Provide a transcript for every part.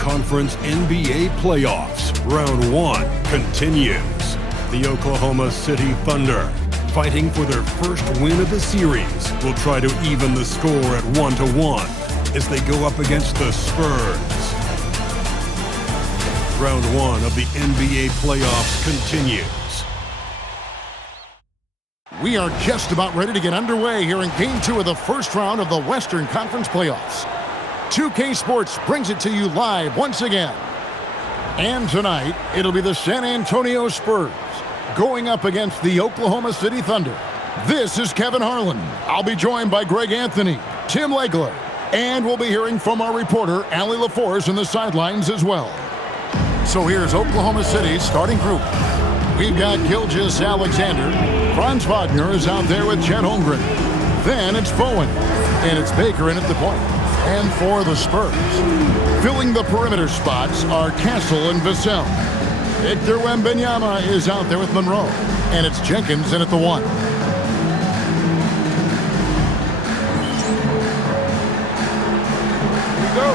Conference NBA playoffs. Round 1 continues. The Oklahoma City Thunder, fighting for their first win of the series, will try to even the score at 1-1 as they go up against the Spurs. Round 1 of the NBA playoffs continues. We are just about ready to get underway here in Game 2 of the first round of the Western Conference playoffs. 2K Sports brings it to you live once again. And tonight, it'll be the San Antonio Spurs going up against the Oklahoma City Thunder. This is Kevin Harlan. I'll be joined by Greg Anthony, Tim Legler, and we'll be hearing from our reporter, Allie LaForce, in the sidelines as well. So here's Oklahoma City's starting group. We've got Gilgeous Alexander. Franz Wagner is out there with Chet Holmgren. Then it's Bowen. And it's Baker in at the point. And for the Spurs, filling the perimeter spots are Castle and Vassell. Victor Wembanyama is out there with Monroe. And it's Jenkins in at the 1. Here we go.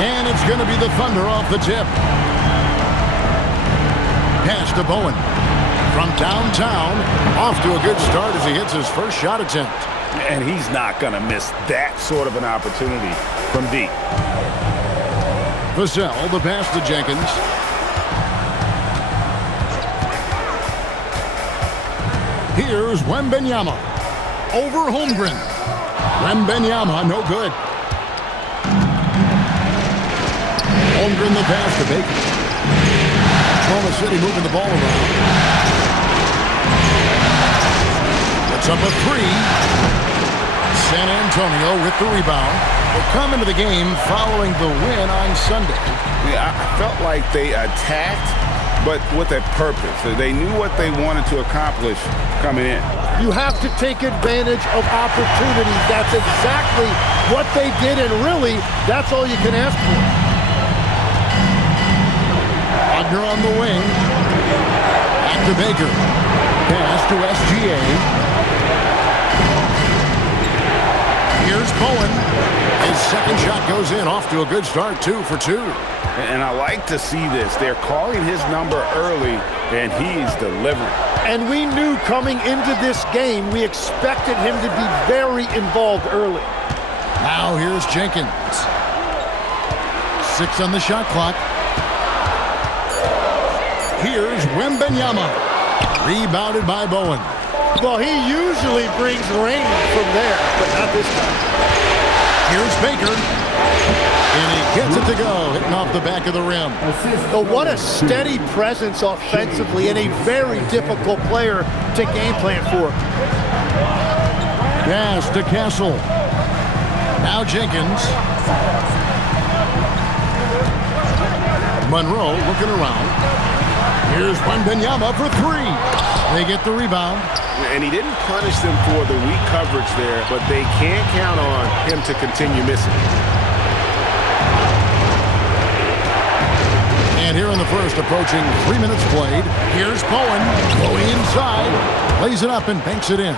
And it's going to be the Thunder off the tip. Pass to Bowen. From downtown, off to a good start as he hits his first shot attempt. And he's not going to miss that sort of an opportunity from deep. Vassell, the pass to Jenkins. Here's Wembanyama. Over Holmgren. Wembanyama, no good. Holmgren the pass to Baker. Oklahoma City moving the ball around. It's up a 3. San Antonio with the rebound. They come into the game following the win on Sunday. Yeah, I felt like they attacked, but with a purpose. They knew what they wanted to accomplish coming in. You have to take advantage of opportunities. That's exactly what they did, and really, that's all you can ask for. Wagner on the wing. Back to Baker. Pass to SGA. Here's Bowen. His second shot goes in. Off to a good start. 2 for 2. And I like to see this. They're calling his number early, and he's delivering. And we knew coming into this game, we expected him to be very involved early. Now here's Jenkins. 6 on the shot clock. Here's Wembanyama. Rebounded by Bowen. Well, he usually brings rain from there, but not this time. Here's Baker. And he gets it to go, hitting off the back of the rim. But what a steady presence offensively and a very difficult player to game plan for. Pass to Castle. Now Jenkins. Monroe looking around. Here's Wembanyama for 3. They get the rebound. And he didn't punish them for the weak coverage there, but they can't count on him to continue missing. And here in the first, approaching 3 minutes played. Here's Bowen going inside. Lays it up and banks it in.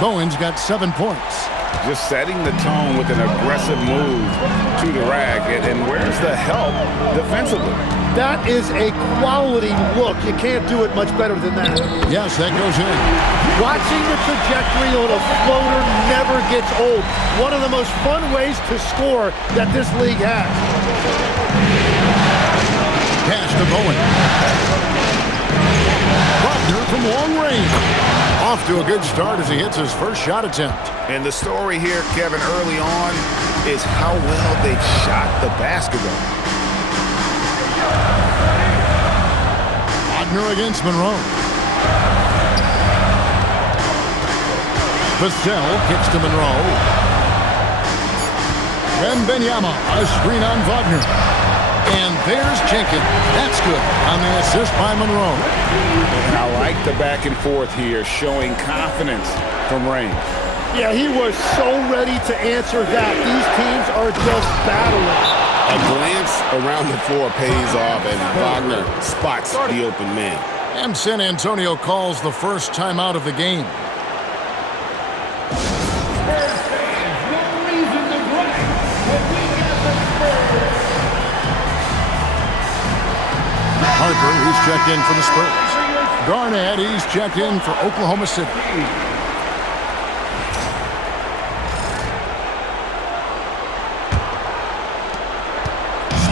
Bowen's got 7 points. Just setting the tone with an aggressive move to the rack. And where's the help defensively? That is a quality look. You can't do it much better than that. Yes, that goes in. Watching the trajectory on a floater never gets old. One of the most fun ways to score that this league has. Pass to Bowen. Wagner from long range. Off to a good start as he hits his first shot attempt. And the story here, Kevin, early on is how well they shot the basketball. Wagner against Monroe. Vassell kicks to Monroe. Wembanyama, a screen on Wagner. And there's Jenkins. That's good on the assist by Monroe. And I like the back and forth here, showing confidence from range. Yeah, he was so ready to answer that. These teams are just battling. A glance around the floor pays off, and Wagner spots the open man. And San Antonio calls the first timeout of the game. Spurs fans, no reason to brag, but we got the Spurs. Harper, he's checked in for the Spurs. Garnett, he's checked in for Oklahoma City.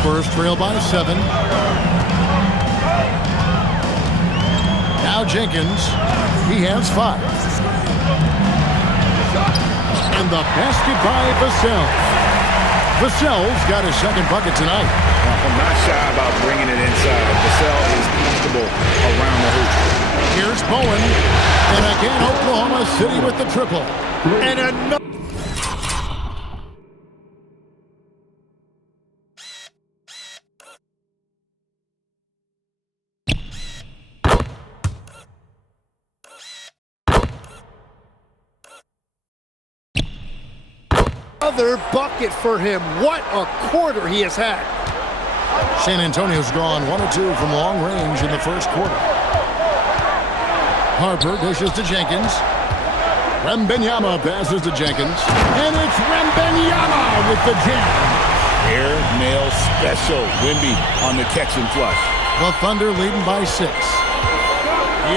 Spurs trail by 7. Now Jenkins, he has 5. And the basket by Vassell. Vassell's got his second bucket tonight. I'm not shy about bringing it inside. Vassell is comfortable around the hoop. Here's Bowen. And again, Oklahoma City with the triple. And another. Another bucket for him. What a quarter he has had. San Antonio's gone 1 of 2 from long range in the first quarter. Harper dishes to Jenkins. Wembanyama passes to Jenkins. And it's Wembanyama with the jam. Air nail special. Wemby on the catch and flush. The Thunder leading by 6.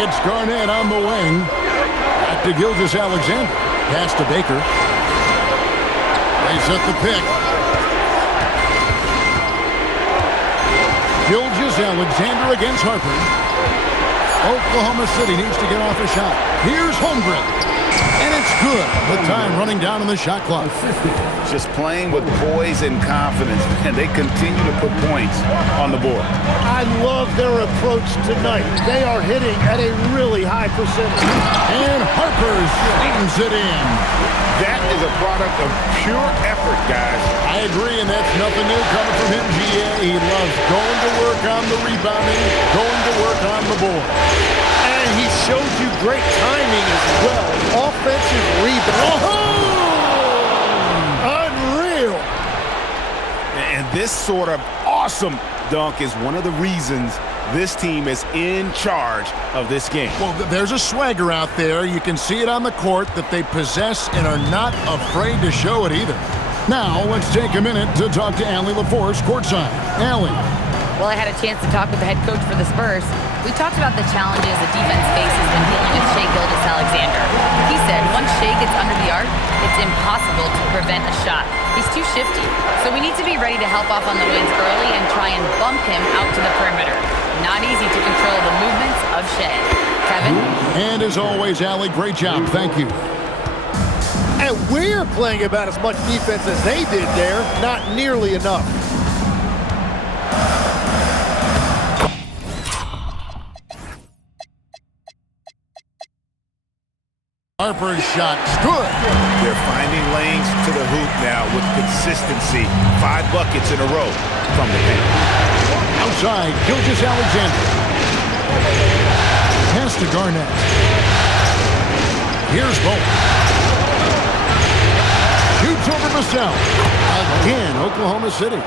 It's Garnett on the wing. Back to Gilgeous-Alexander. Pass to Baker. They set the pick. Gilgeous-Alexander against Harper. Oklahoma City needs to get off a shot. Here's Holmgren. And it's good. With time running down on the shot clock. Just playing with poise and confidence, and they continue to put points on the board. I love their approach tonight. They are hitting at a really high percentage. And Harper slams it in. That is a product of pure effort, guys. I agree, and that's nothing new coming from him, GA. He loves going to work on the rebounding, going to work on the board. And he showed you great timing as well. Offensive rebound. Oh! Unreal. And this sort of awesome dunk is one of the reasons this team is in charge of this game. Well, there's a swagger out there. You can see it on the court that they possess and are not afraid to show it either. Now, let's take a minute to talk to Allie LaForce courtside. Allie. Well, I had a chance to talk with the head coach for the Spurs. We talked about the challenges the defense faces when dealing with Shai Gilgeous-Alexander. He said once Shai gets under the arc, it's impossible to prevent a shot. He's too shifty. So we need to be ready to help off on the wings early and try and bump him out to the perimeter. Not easy to control the movements of Shai. Kevin? And as always, Allie, great job. Thank you. And we're playing about as much defense as they did there. Not nearly enough. Harper's shot's good. They're finding lanes to the hoop now with consistency. 5 buckets in a row from the paint. Outside, Gilgeous-Alexander. Pass to Garnett. Here's Bowen. Shoots over Vassell. Again, Oklahoma City.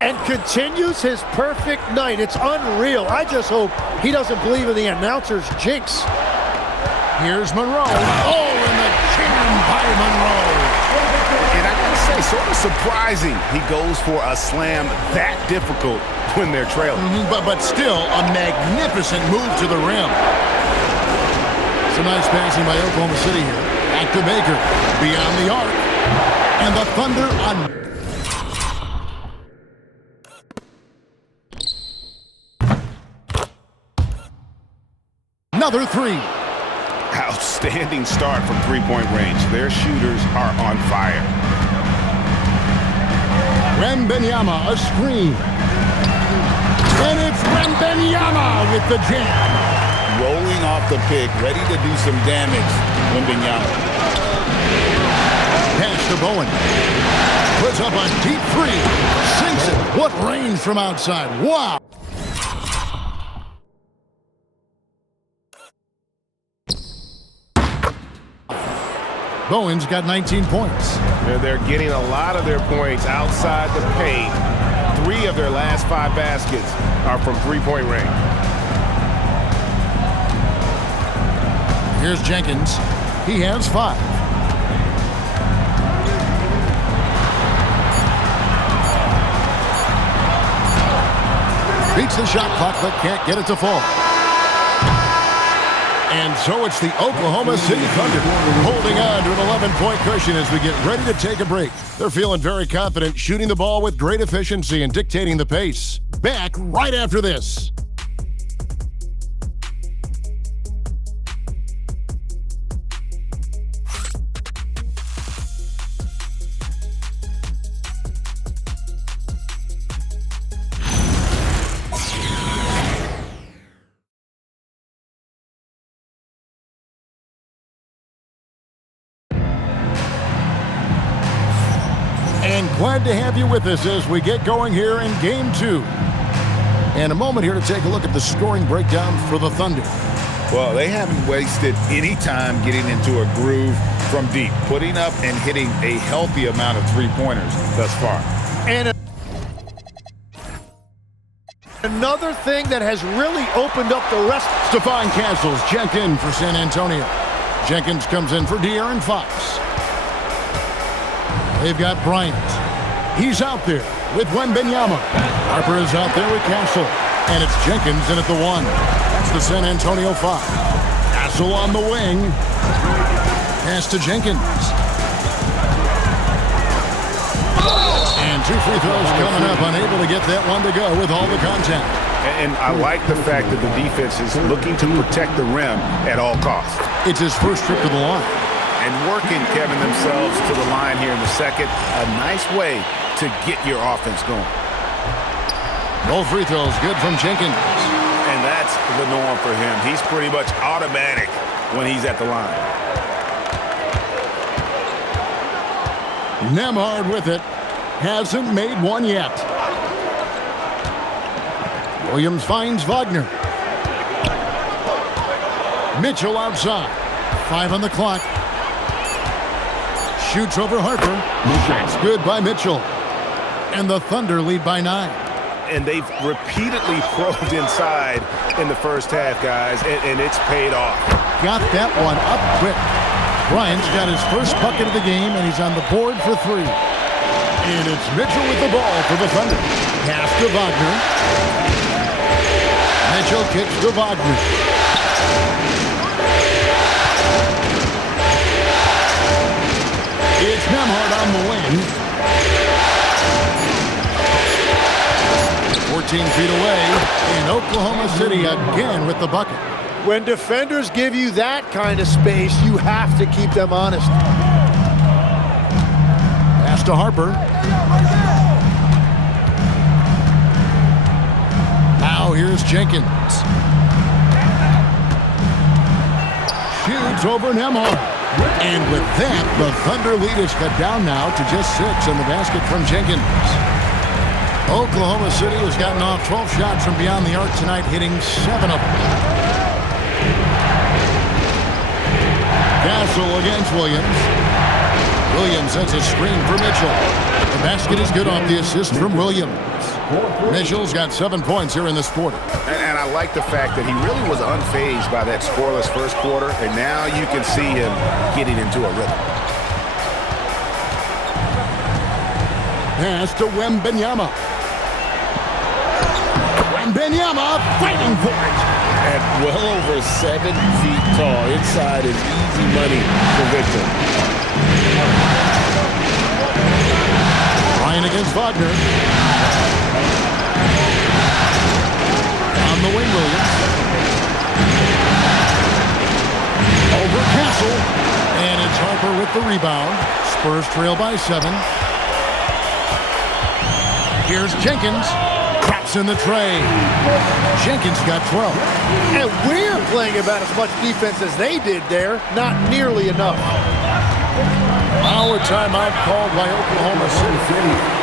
And continues his perfect night. It's unreal. I just hope he doesn't believe in the announcer's jinx. Here's Monroe. Oh, and the jam by Monroe. And I gotta say, sort of surprising he goes for a slam that difficult when they're trailing. But still, a magnificent move to the rim. Some nice passing by Oklahoma City here. Back to Baker. Beyond the arc. And the Thunder on... Another 3. Outstanding start from three-point range. Their shooters are on fire. Wembanyama, a screen. And it's Wembanyama with the jam. Rolling off the pick, ready to do some damage. Wembanyama. Pass to Bowen. Puts up a deep 3. Sinks it. What range from outside. Wow. Bowen's got 19 points. They're getting a lot of their points outside the paint. 3 of their last 5 baskets are from three-point range. Here's Jenkins. He has 5. Beats the shot clock, but can't get it to fall. And so it's the Oklahoma City Thunder holding on to an 11-point cushion as we get ready to take a break. They're feeling very confident, shooting the ball with great efficiency and dictating the pace. Back right after this. And glad to have you with us as we get going here in Game 2. And a moment here to take a look at the scoring breakdown for the Thunder. Well, they haven't wasted any time getting into a groove from deep, putting up and hitting a healthy amount of three-pointers thus far. And another thing that has really opened up the rest. Stephon Castles checked in for San Antonio. Jenkins comes in for De'Aaron Fox. They've got Bryant. He's out there with Wembanyama. Harper is out there with Castle. And it's Jenkins in at the 1. That's the San Antonio 5. Castle on the wing. Pass to Jenkins. And 2 free throws coming up. Unable to get that one to go with all the contact. And I like the fact that the defense is looking to protect the rim at all costs. It's his first trip to the line. And working, Kevin, themselves to the line here in the second. A nice way to get your offense going. No free throws, good from Jenkins. And that's the norm for him. He's pretty much automatic when he's at the line. Nembhard with it. Hasn't made one yet. Williams finds Wagner. Mitchell outside. 5 on the clock. Shoots over Harper. Shot's good by Mitchell. And the Thunder lead by 9. And they've repeatedly probed inside in the first half, guys, and it's paid off. Got that one up quick. Bryant's got his first bucket of the game, and he's on the board for 3. And it's Mitchell with the ball for the Thunder. Pass to Wagner. Mitchell kicks to Wagner. It's Nembhard on the wing. 14 feet away, and Oklahoma City again with the bucket. When defenders give you that kind of space, you have to keep them honest. Pass to Harper. Now here's Jenkins. Shoots over Nembhard. And with that, the Thunder lead is cut down now to just 6 in the basket from Jenkins. Oklahoma City has gotten off 12 shots from beyond the arc tonight, hitting 7 of them. Castle against Williams. Williams sets a screen for Mitchell. The basket is good off the assist from Williams. Mitchell's got 7 points here in this quarter. And I like the fact that he really was unfazed by that scoreless first quarter, and now you can see him getting into a rhythm. Pass to Wembanyama. Wembanyama fighting for it. At well over 7 feet tall, inside is easy money for Victor. Ryan against Wagner. On the wing, Williams. Over Castle. And it's Harper with the rebound. Spurs trail by 7. Here's Jenkins. Traps in the tray. Jenkins got 12. And we're playing about as much defense as they did there. Not nearly enough. Our timeout called by Oklahoma City.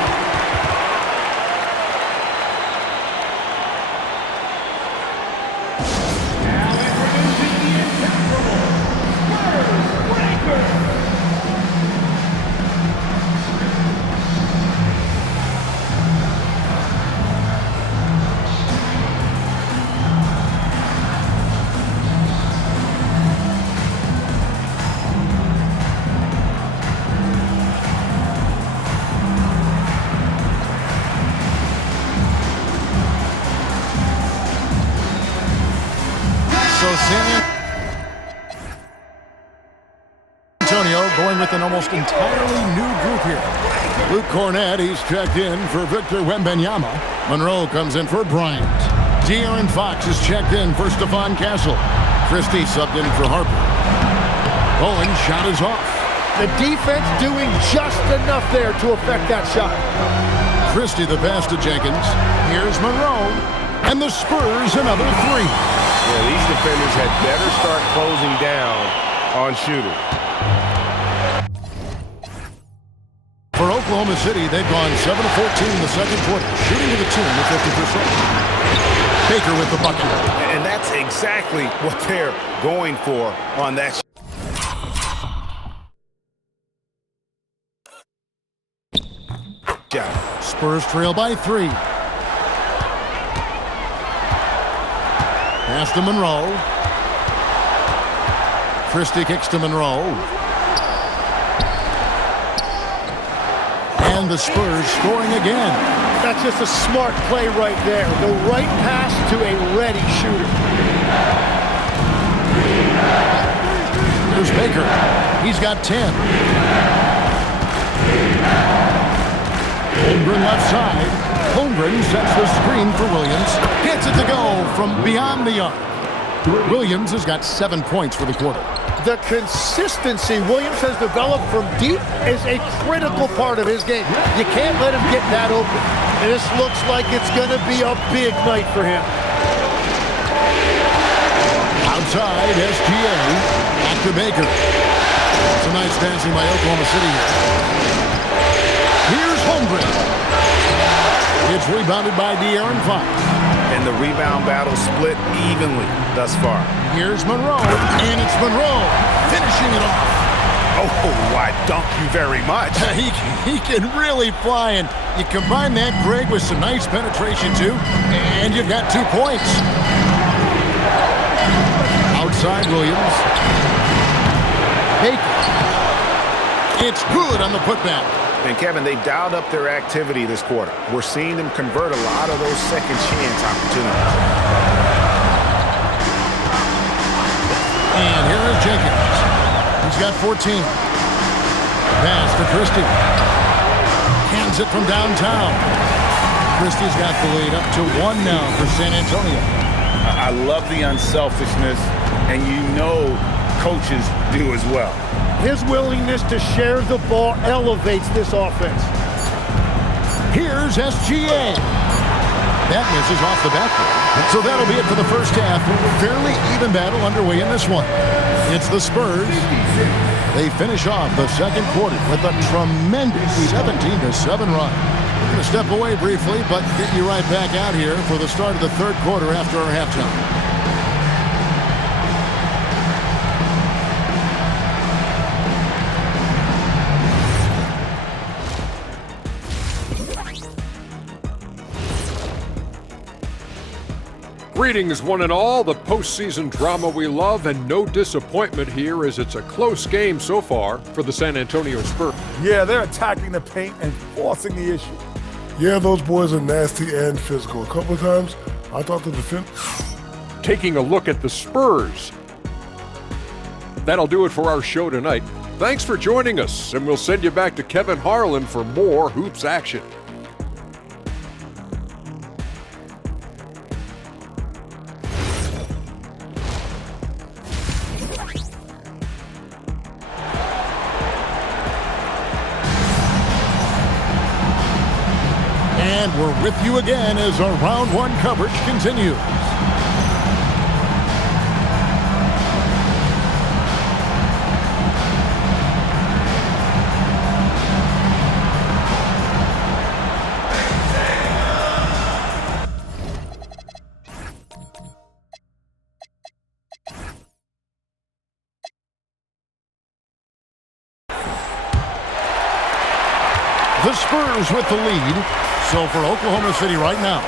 going with an almost entirely new group here. Luke Cornett, he's checked in for Victor Wembanyama. Monroe comes in for Bryant. De'Aaron Fox is checked in for Stephon Castle. Christie subbed in for Harper. Bowen shot is off. The defense doing just enough there to affect that shot. Christie the pass to Jenkins. Here's Monroe. And the Spurs another three. Yeah, these defenders had better start closing down on shooters. For Oklahoma City, they've gone 7 of 14 in the second quarter, shooting to the tune of 50%. Baker with the bucket. And that's exactly what they're going for on that. Spurs trail by 3. Pass to Monroe. Christie kicks to Monroe. And the Spurs scoring again. That's just a smart play right there. The right pass to a ready shooter. Here's Baker. He's got 10. Holmgren left side. Holmgren sets the screen for Williams. Gets it to go from beyond the arc. Williams has got 7 points for the quarter. The consistency Williams has developed from deep is a critical part of his game. You can't let him get that open. And this looks like it's going to be a big night for him. Outside, SGA. Back to Baker. Some nice passing by Oklahoma City here. Here's Holmgren. It's rebounded by De'Aaron Fox. And the rebound battle split evenly thus far. Here's Monroe, and it's Monroe finishing it off. Oh, I dunk you very much. He can really fly, and you combine that, Greg, with some nice penetration, too, and you've got 2 points. Outside Williams. Baker. It's good on the putback. And, Kevin, they've dialed up their activity this quarter. We're seeing them convert a lot of those second chance opportunities. And here is Jenkins. He's got 14. Pass to Christie. Hands it from downtown. Christie's got the lead up to 1 now for San Antonio. I love the unselfishness, and you know coaches do as well. His willingness to share the ball elevates this offense. Here's SGA. That misses off the backboard. So that'll be it for the first half. Fairly even battle underway in this one. It's the Spurs. They finish off the second quarter with a tremendous 17-7 run. We're going to step away briefly, but get you right back out here for the start of the third quarter after our halftime. Greetings, one and all. The postseason drama we love, and no disappointment here as it's a close game so far for the San Antonio Spurs. Yeah, they're attacking the paint and forcing the issue. Yeah, those boys are nasty and physical. A couple of times, I thought the defense... Taking a look at the Spurs. That'll do it for our show tonight. Thanks for joining us, and we'll send you back to Kevin Harlan for more hoops action. And we're with you again as our round one coverage continues. The Spurs with the lead. So for Oklahoma City right now,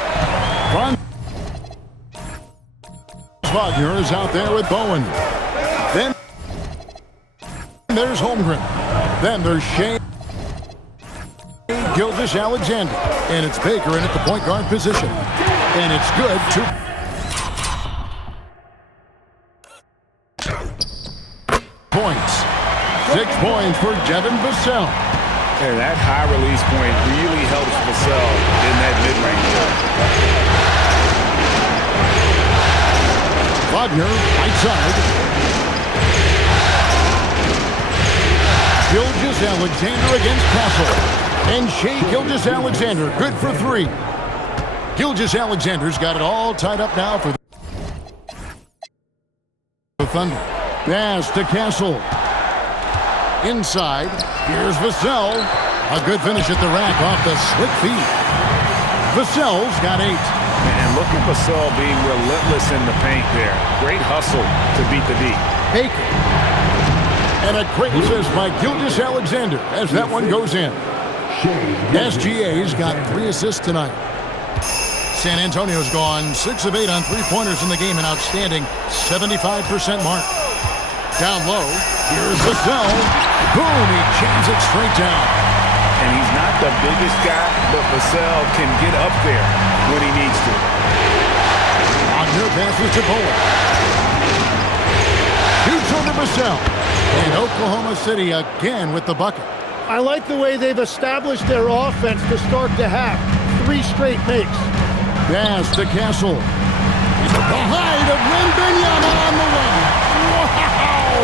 Franz Wagner is out there with Bowen. Then there's Holmgren. Then there's Shea Gilgeous-Alexander. And it's Baker in at the point guard position. And it's good to points. 6 points for Devin Vassell. And that high release point really helps Vassell in that mid-range game. Wagner, right side. Gilgeous-Alexander against Castle. And Shea Gilgeous-Alexander, good for 3. Gilgeous-Alexander's got it all tied up now for the Thunder. Pass to Castle. Inside, here's Vassell. A good finish at the rack off the slick feet. Vassell's got 8. And look at Vassell being relentless in the paint there. Great hustle to beat the D. Baker. And a great assist by Gilgeous-Alexander as that one goes in. SGA's got 3 assists tonight. San Antonio's gone 6 of 8 on 3-pointers in the game, an outstanding 75% mark. Down low, here's Vassell. Boom, he jams it straight down. And he's not the biggest guy, but Vassell can get up there when he needs to. Wagner passes to Bowen. Shoots over Vassell. And Oklahoma City again with the bucket. I like the way they've established their offense to start the half. 3 straight makes. Pass to Castle. The height of Wembanyama on the wing. Wow!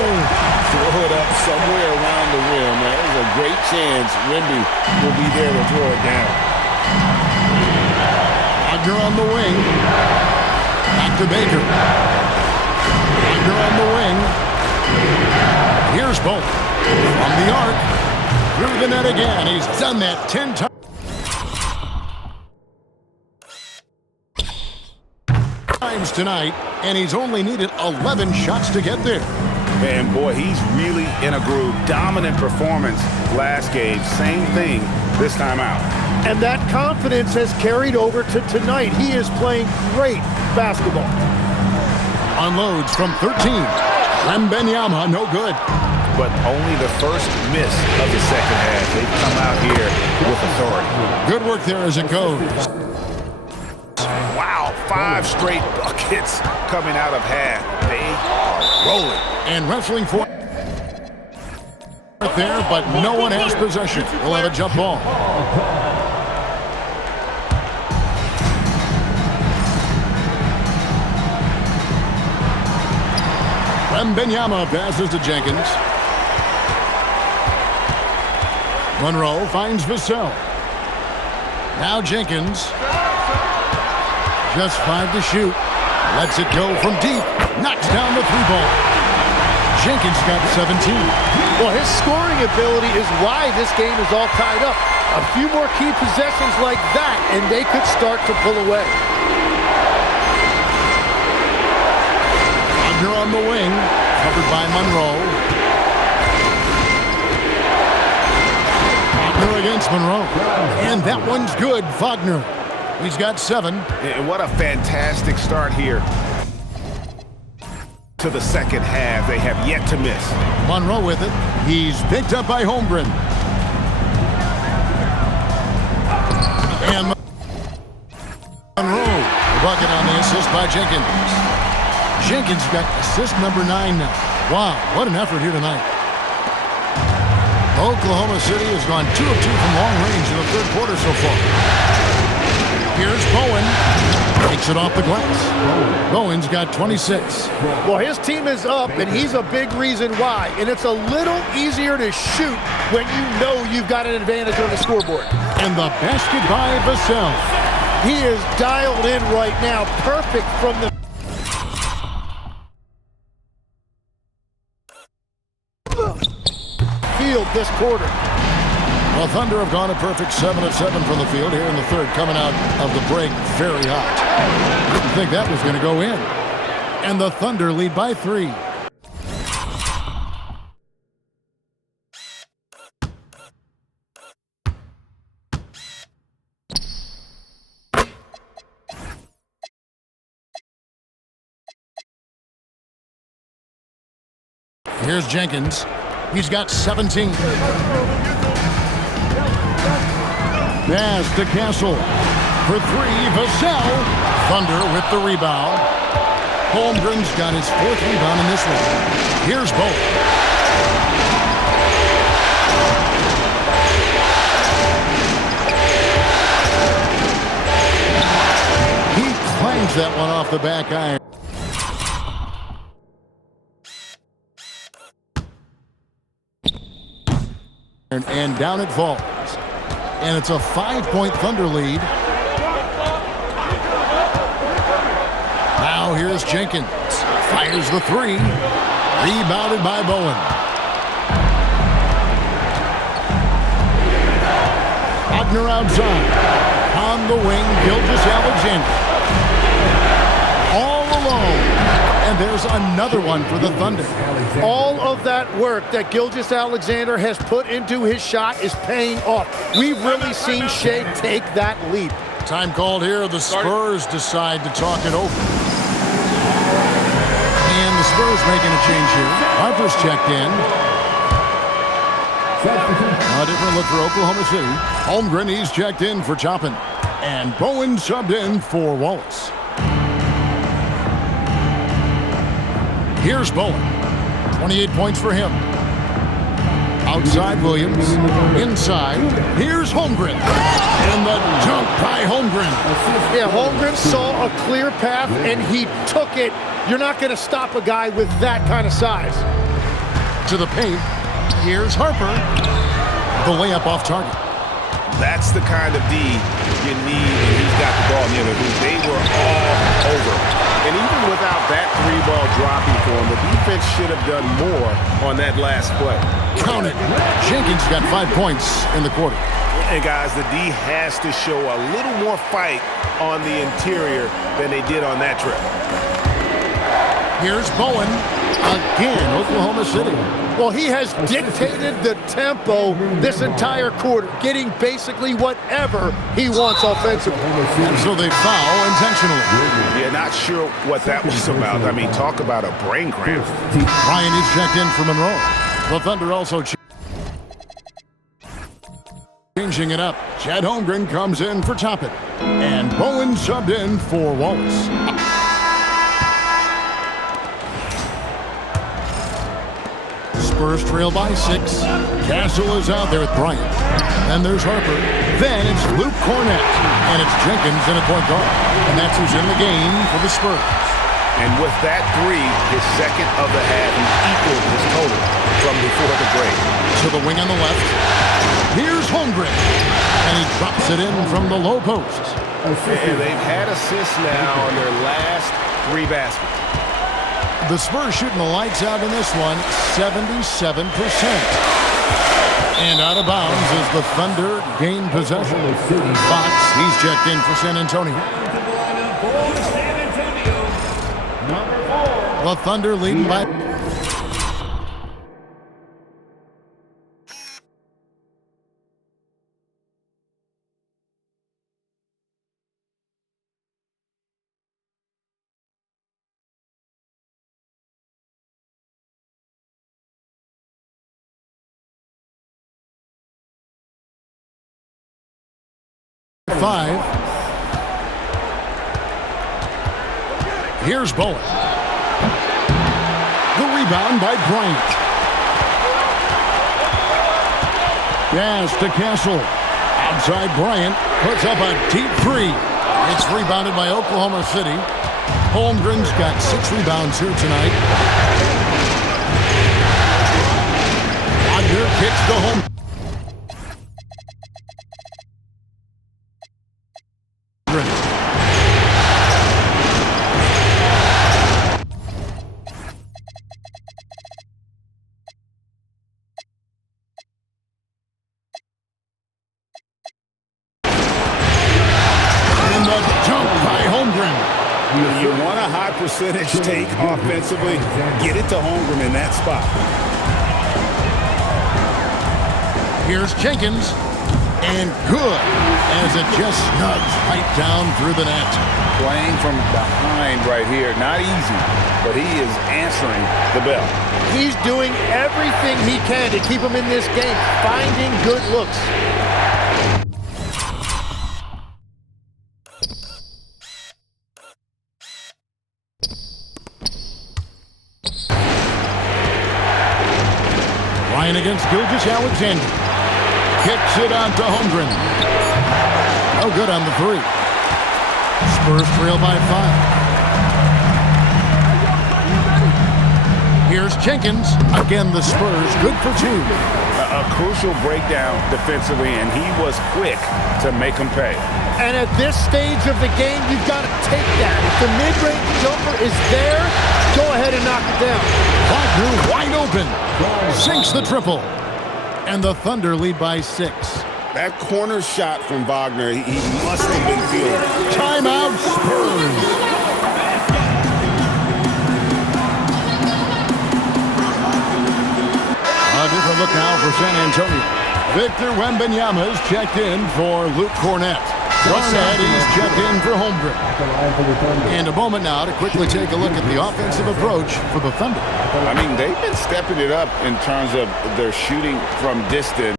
Throw it up somewhere around the rim. Now, there's a great chance Wemby will be there to throw it down. Wagner on the wing. Back to Baker. Wagner on the wing. Here's Bolt. From the arc. Through the net again. He's done that 10 times tonight, and he's only needed 11 shots to get there. And boy, he's really in a groove. Dominant performance last game. Same thing this time out. And that confidence has carried over to tonight. He is playing great basketball. Unloads from 13. Wembanyama, no good. But only the first miss of the second half. They've come out here with authority. Good work there as it goes. Wow, 5 straight buckets coming out of half. They are rolling. And wrestling for there, but no one has possession. We'll have a jump ball. Wembanyama passes to Jenkins. Monroe finds Vassell. Now Jenkins. Just 5 to shoot. Lets it go from deep. Knocks down the 3-ball. Jenkins got 17. Well, his scoring ability is why this game is all tied up. A few more key possessions like that, and they could start to pull away. Wagner on the wing. Covered by Monroe. Wagner against Monroe. And that one's good. Wagner. He's got 7. And what a fantastic start here to the second half. They have yet to miss. Monroe with it. He's picked up by Holmgren. And Monroe, the bucket on the assist by Jenkins. Jenkins got assist number 9 now. Wow, what an effort here tonight. Oklahoma City has gone 2 of 2 from long range in the 3rd quarter so far. Here's Bowen. Takes it off the glass. Bowen's got 26. Well, his team is up, and he's a big reason why. And it's a little easier to shoot when you know you've got an advantage on the scoreboard. And the basket by Vassell. He is dialed in right now. Perfect from the field this quarter. Well, Thunder have gone a perfect 7 of 7 from the field here in the 3rd, coming out of the break very hot. Didn't think that was going to go in. And the Thunder lead by 3. Here's Jenkins. He's got 17. Pass to Castle. For 3, Vassell. Thunder with the rebound. Holmgren's got his 4th rebound in this one. Here's Bolt. that one off the back iron. And down it falls. And it's a 5-point Thunder lead. Now here's Jenkins. Fires the three. Rebounded by Bowen. Wagner outside. On the wing, Gilgeous-Alexander. All alone. And there's another one for the Thunder. All of that work that Gilgeous-Alexander has put into his shot is paying off. We've really seen Shea take that leap. Time called here. The Spurs decide to talk it over. And the Spurs making a change here. Harper's checked in. A different look for Oklahoma City. Holmgren, he's checked in for Toppin. And Bowen subbed in for Wallace. Here's Bowen. 28 points for him. Outside Williams. Inside. Here's Holmgren. And the dunk by Holmgren. Yeah, Holmgren saw a clear path and he took it. You're not going to stop a guy with that kind of size. To the paint. Here's Harper. The layup off target. That's the kind of D you need when he's got the ball near the hoop. They were all over. And even without that three-ball dropping for him, the defense should have done more on that last play. Count it. Jenkins got 5 points in the quarter. And guys, the D has to show a little more fight on the interior than they did on that trip. Here's Bowen. Again, Oklahoma City. Well, he has dictated the tempo this entire quarter, getting basically whatever he wants offensively. And so they foul intentionally. Yeah, not sure what that was about. I mean, talk about a brain cramp. Ryan is checked in for Monroe. The Thunder also changing it up. Chad Holmgren comes in for Toppin. And Bowen subbed in for Wallace. Spurs trail by 6. Castle is out there with Bryant. Then there's Harper. Then it's Luke Cornett. And it's Jenkins in a point guard. And that's who's in the game for the Spurs. And with that three, his second of the half, he equaled his total from before the break. To the wing on the left. Here's Holmgren. And he drops it in from the low post. And they've had assists now on their last 3 baskets. The Spurs shooting the lights out in this one, 77%. And out of bounds as the Thunder gain possession. Fox, he's checked in for San Antonio. The Thunder leading by... Five. Here's Bowen. The rebound by Bryant. Pass to Castle. Outside Bryant puts up a deep 3. It's rebounded by Oklahoma City. Holmgren's got 6 rebounds here tonight. Wagner kicks to Holmgren. You want a high percentage take offensively, get it to Holmgren in that spot. Here's Jenkins, and good, as it just snugs right down through the net. Playing from behind right here, not easy, but he is answering the bell. He's doing everything he can to keep him in this game, finding good looks. Ryan against Gilgeous-Alexander. Kicks it out to Holmgren. No good on the 3. Spurs trail by 5. Here's Jenkins. Again, the Spurs good for 2. A crucial breakdown defensively, and he was quick to make him pay. And at this stage of the game, you've got to take that. If the mid-range jumper is there, go ahead and knock it down. Wagner wide open. Sinks the triple. And the Thunder lead by 6. That corner shot from Wagner, he must have been feeling it. Timeout, Spurs. A different look now for San Antonio. Victor Wembanyama is checked in for Luke Cornett. Garnett is checked in for Holmgren. And a moment now to quickly take a look at the offensive approach for the Thunder. I mean, they've been stepping it up in terms of their shooting from distance.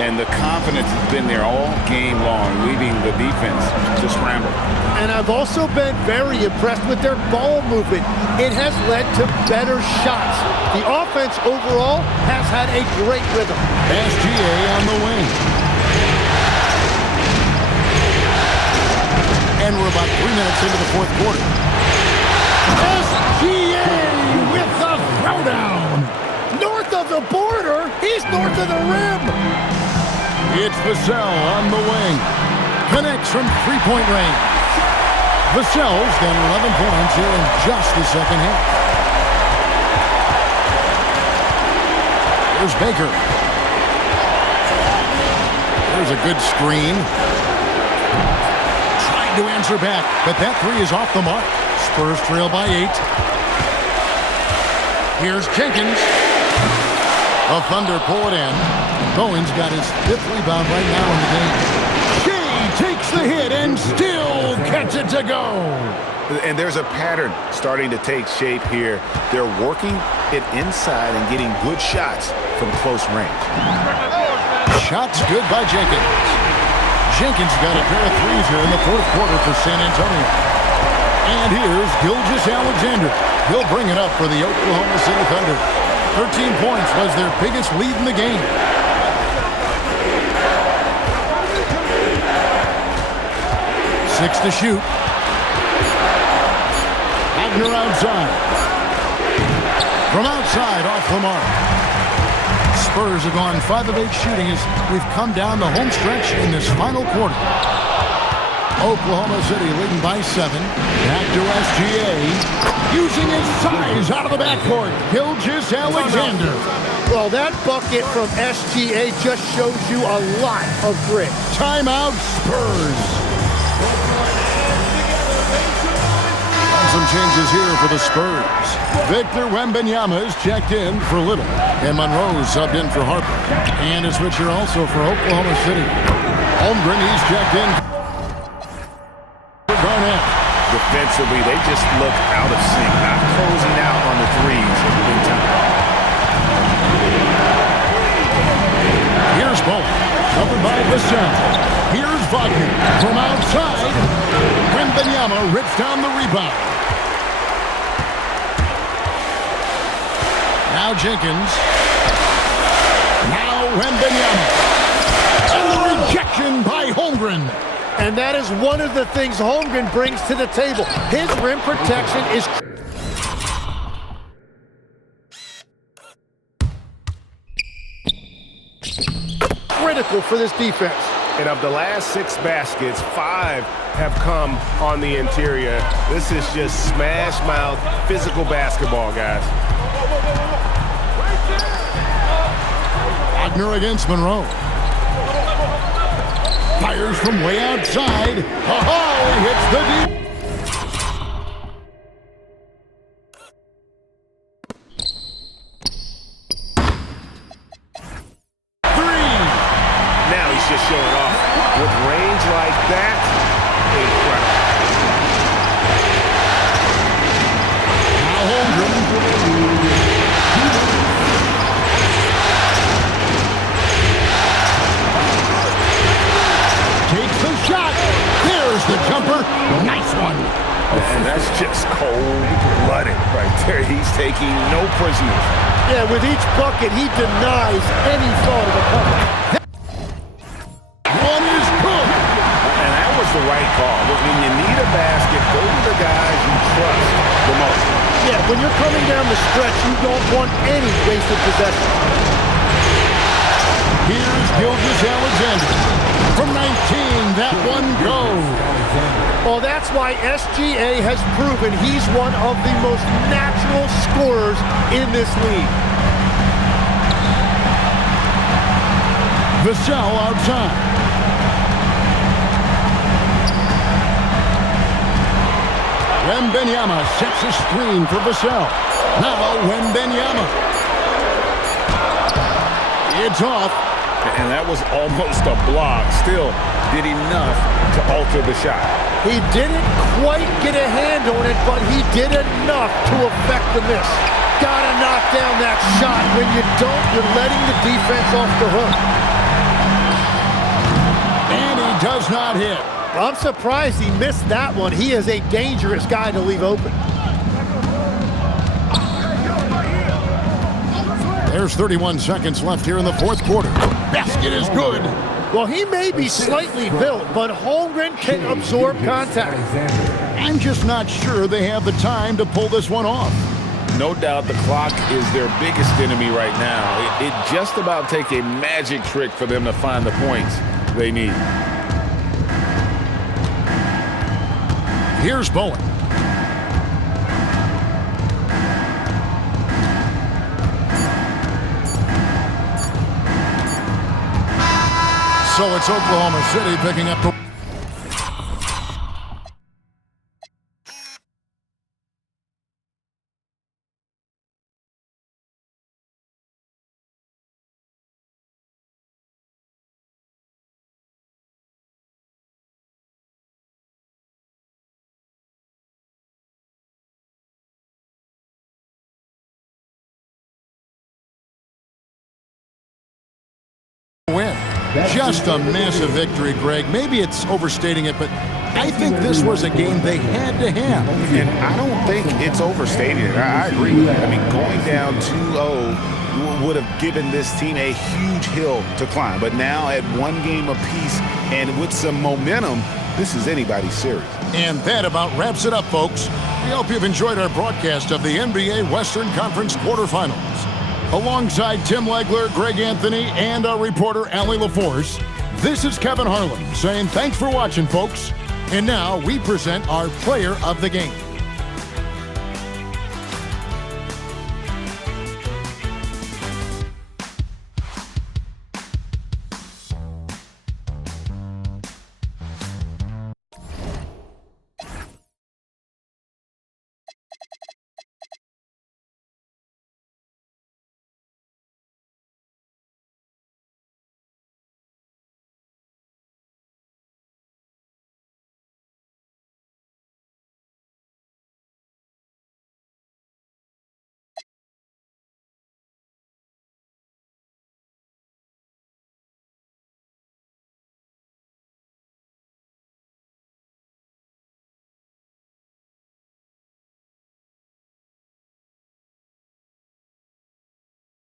And the confidence has been there all game long, leaving the defense to scramble. And I've also been very impressed with their ball movement. It has led to better shots. The offense overall has had a great rhythm. SGA on the wing. And we're about 3 minutes into the fourth quarter. SGA with the throwdown. North of the border, he's north of the rim. It's Vassell on the wing. Connects from three-point range. Vassell's got 11 points here in just the second half. Here's Baker. There's a good screen. Trying to answer back, but that three is off the mark. Spurs trail by 8. Here's Jenkins. The Thunder pull it in. Bowen's got his 5th rebound right now in the game. Shea takes the hit and still gets it to go. And there's a pattern starting to take shape here. They're working it inside and getting good shots from close range. Shots good by Jenkins. Jenkins got a pair of threes here in the fourth quarter for San Antonio. And here's Gilgeous-Alexander. He'll bring it up for the Oklahoma City Thunder. 13 points was their biggest lead in the game. 6 to shoot. Wagner outside. From outside, off the mark. Spurs have gone 5 of 8 shooting as we've come down the home stretch in this final quarter. Oklahoma City leading by 7. Back to SGA. Using his size out of the backcourt. Gilgeous-Alexander. Well, that bucket from SGA just shows you a lot of grit. Timeout, Spurs. Some changes here for the Spurs. Victor Wembanyama is checked in for Little. And Monroe subbed in for Harper. And a switcher also for Oklahoma City. Holmgren, he's checked in for Garnett. Defensively, they just look out of sync, not closing out on the threes in time. Here's Bowen, covered by Vassell. Here's Wagner from outside. Wembanyama rips down the rebound. Now Jenkins. Now Wembanyama. And the rejection by Holmgren. And that is one of the things Holmgren brings to the table. His rim protection is critical for this defense. And of the last 6 baskets, 5 have come on the interior. This is just smash mouth, physical basketball, guys. Wagner against Monroe. Fires from way outside. Oh, he hits the deep. Just showing off with range like that. Incredible. Now Holmgren. Takes the shot. There's the jumper. Nice one. And that's just cold-blooded right there. He's taking no prisoners. Yeah, with each bucket, he denies any thought of a comeback. was the right call. When you need a basket, go to the guys you trust the most. Yeah, when you're coming down the stretch, you don't want any wasted possession. Here's Gilgeous-Alexander. From 19, that one goes. Well, that's why SGA has proven he's one of the most natural scorers in this league. Vassell outside. Wembanyama sets a screen for Vassell. Now Wembanyama. It's off. And that was almost a block. Still did enough to alter the shot. He didn't quite get a hand on it, but he did enough to affect the miss. Gotta knock down that shot. When you don't, you're letting the defense off the hook. And he does not hit. I'm surprised he missed that one. He is a dangerous guy to leave open. There's 31 seconds left here in the fourth quarter. Basket is good. Well, he may be slightly built, but Holmgren can absorb contact. I'm just not sure they have the time to pull this one off. No doubt the clock is their biggest enemy right now. It just about take a magic trick for them to find the points they need. Here's Bowen. So it's Oklahoma City picking up the... win. Just a massive victory, Greg. Maybe it's overstating it, but I think this was a game they had to have. And I don't think it's overstating it. I agree. I mean, going down 2-0 would have given this team a huge hill to climb. But now at one game apiece and with some momentum, this is anybody's series. And that about wraps it up, folks. We hope you've enjoyed our broadcast of the NBA Western Conference quarterfinals. Alongside Tim Legler, Greg Anthony, and our reporter, Allie LaForce, this is Kevin Harlan saying thanks for watching, folks. And now we present our player of the game.